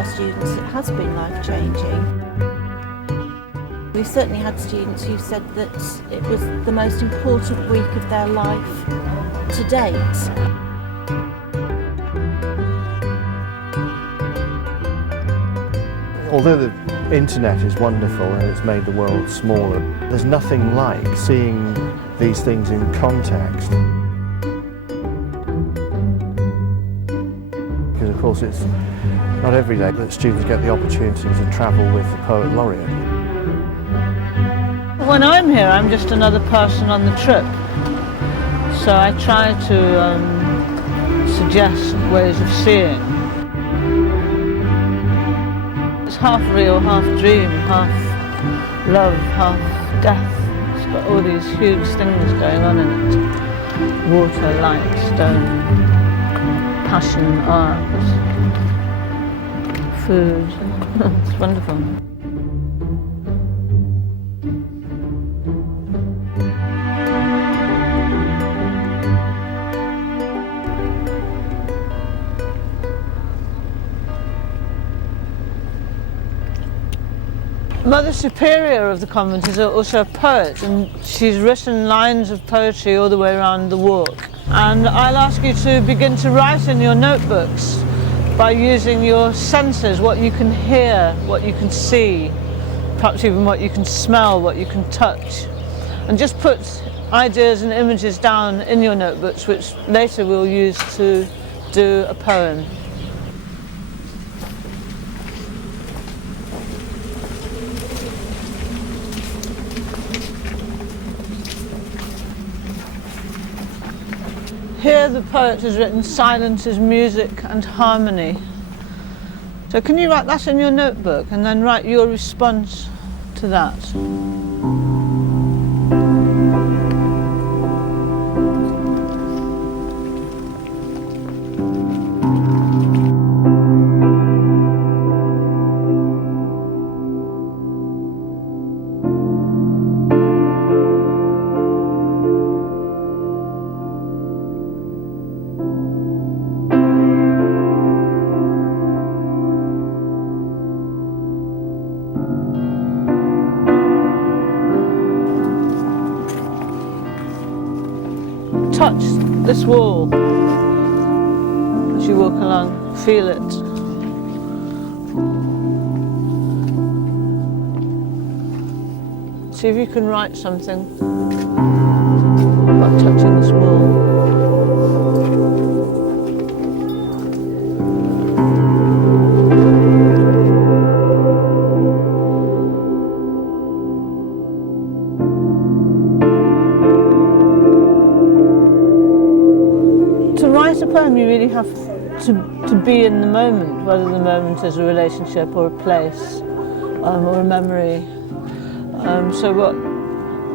our students it has been life-changing. We've certainly had students who said that it was the most important week of their life to date. Although the internet is wonderful and it's made the world smaller, there's nothing like seeing these things in context. Because of course it's not every day that students get the opportunity to travel with the Poet Laureate. When I'm here, I'm just another person on the trip. So I try to suggest ways of seeing. It's half real, half dream, half love, half death. It's got all these huge things going on in it. Water, light, stone, passion, art, food. It's wonderful. Mother Superior of the convent is also a poet, and she's written lines of poetry all the way around the walk. And I'll ask you to begin to write in your notebooks by using your senses, what you can hear, what you can see, perhaps even what you can smell, what you can touch. And just put ideas and images down in your notebooks, which later we'll use to do a poem. Here the poet has written, silence is music and harmony. So can you write that in your notebook and then write your response to that? Touch this wall as you walk along, feel it. See if you can write something about touching this wall. To write a poem, you really have to be in the moment, whether the moment is a relationship or a place or a memory. So what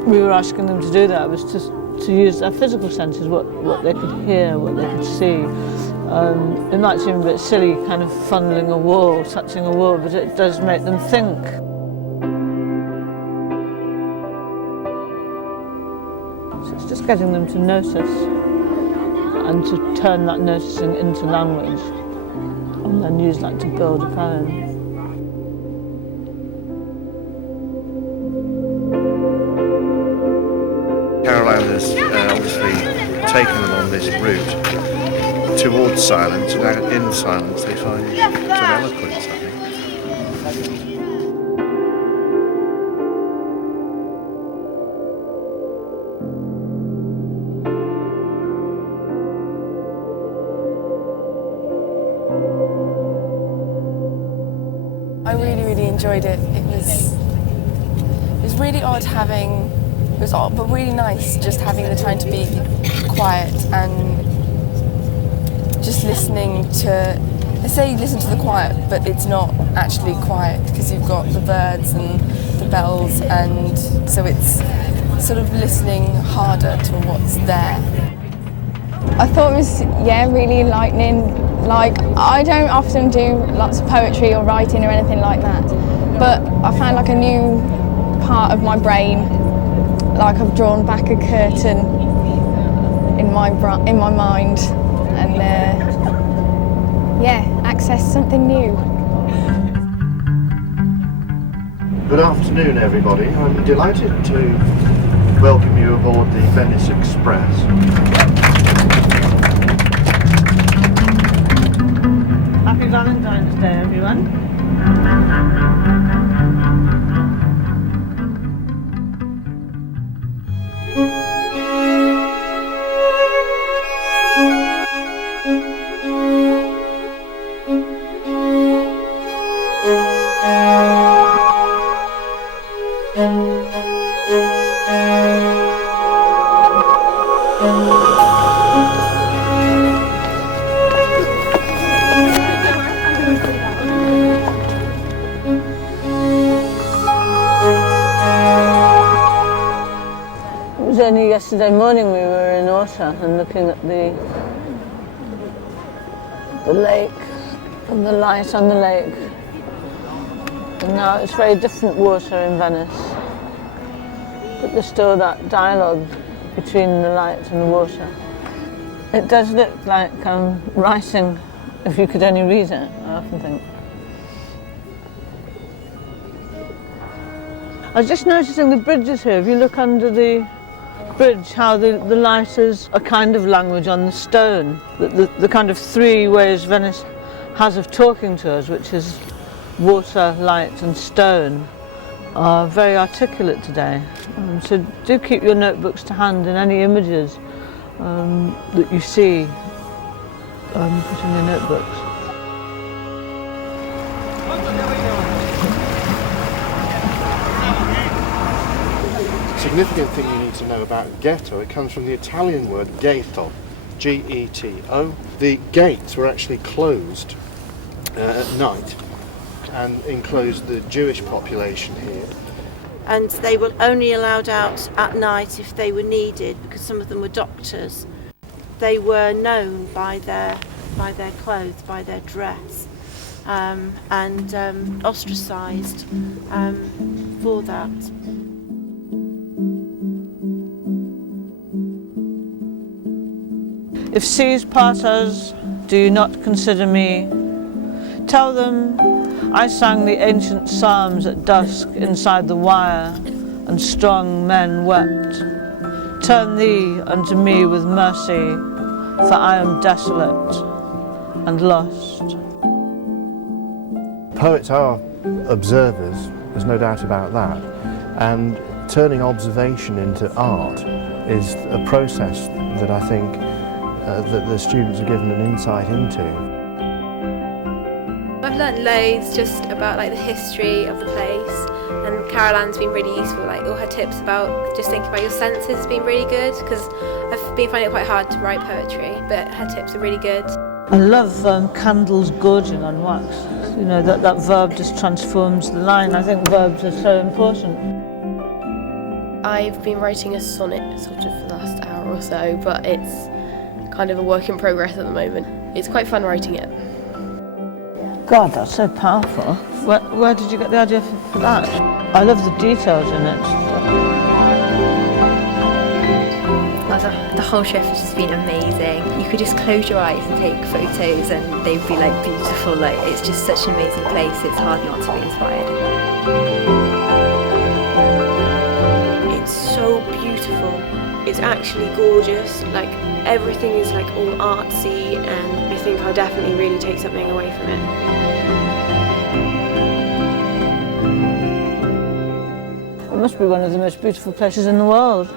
we were asking them to do there was to use their physical senses, what they could hear, what they could see. It might seem a bit silly, kind of fondling a wall, touching a wall, but it does make them think. So it's just getting them to notice and to turn that noticing into language, and then use that to build a poem. Caroline has obviously taken them on this route towards silence, and in silence they find some eloquence, I think. I really enjoyed it. It was really odd having, it was odd but really nice just having the time to be quiet and just listening to, I say listen to the quiet, but it's not actually quiet because you've got the birds and the bells, and so it's sort of listening harder to what's there. I thought it was, really enlightening. Like, I don't often do lots of poetry or writing or anything like that, but I found like a new part of my brain, like I've drawn back a curtain in my mind and access something new. Good afternoon, everybody. I'm delighted to welcome you aboard the Venice Express. Happy Valentine's Day, everyone. It was only yesterday morning we were in Orta and looking at the lake and the light on the lake. And now it's very different water in Venice, but there's still that dialogue between the light and the water. It does look like writing, if you could only read it, I often think. I was just noticing the bridges here. If you look under the bridge, how the light is a kind of language on the stone. The kind of three ways Venice has of talking to us, which is water, light and stone, are very articulate today. So do keep your notebooks to hand and any images that you see, put in your notebooks. Significant thing you need to know about ghetto, it comes from the Italian word ghetto, G-E-T-O. The gates were actually closed at night and enclosed the Jewish population here. And they were only allowed out at night if they were needed, because some of them were doctors. They were known by their clothes, by their dress, and ostracised for that. If seas part us, do you not consider me? Tell them I sang the ancient psalms at dusk inside the wire, and strong men wept. Turn thee unto me with mercy, for I am desolate and lost. Poets are observers, there's no doubt about that, and turning observation into art is a process that I think that the students are given an insight into. I've learnt loads just about the history of the place, and Carol Ann's been really useful. All her tips about just thinking about your senses has been really good, because I've been finding it quite hard to write poetry, but her tips are really good. I love candles gorging on wax. You know, that verb just transforms the line. I think verbs are so important. I've been writing a sonnet sort of for the last hour or so, but it's kind of a work in progress at the moment. It's quite fun writing it. God, that's so powerful. Where did you get the idea for that? I love the details in it. The whole trip has just been amazing. You could just close your eyes and take photos and they'd be beautiful. It's just such an amazing place, it's hard not to be inspired. It's so beautiful. It's actually gorgeous. Everything is all artsy, and I think I'll definitely really take something away from it. It must be one of the most beautiful places in the world.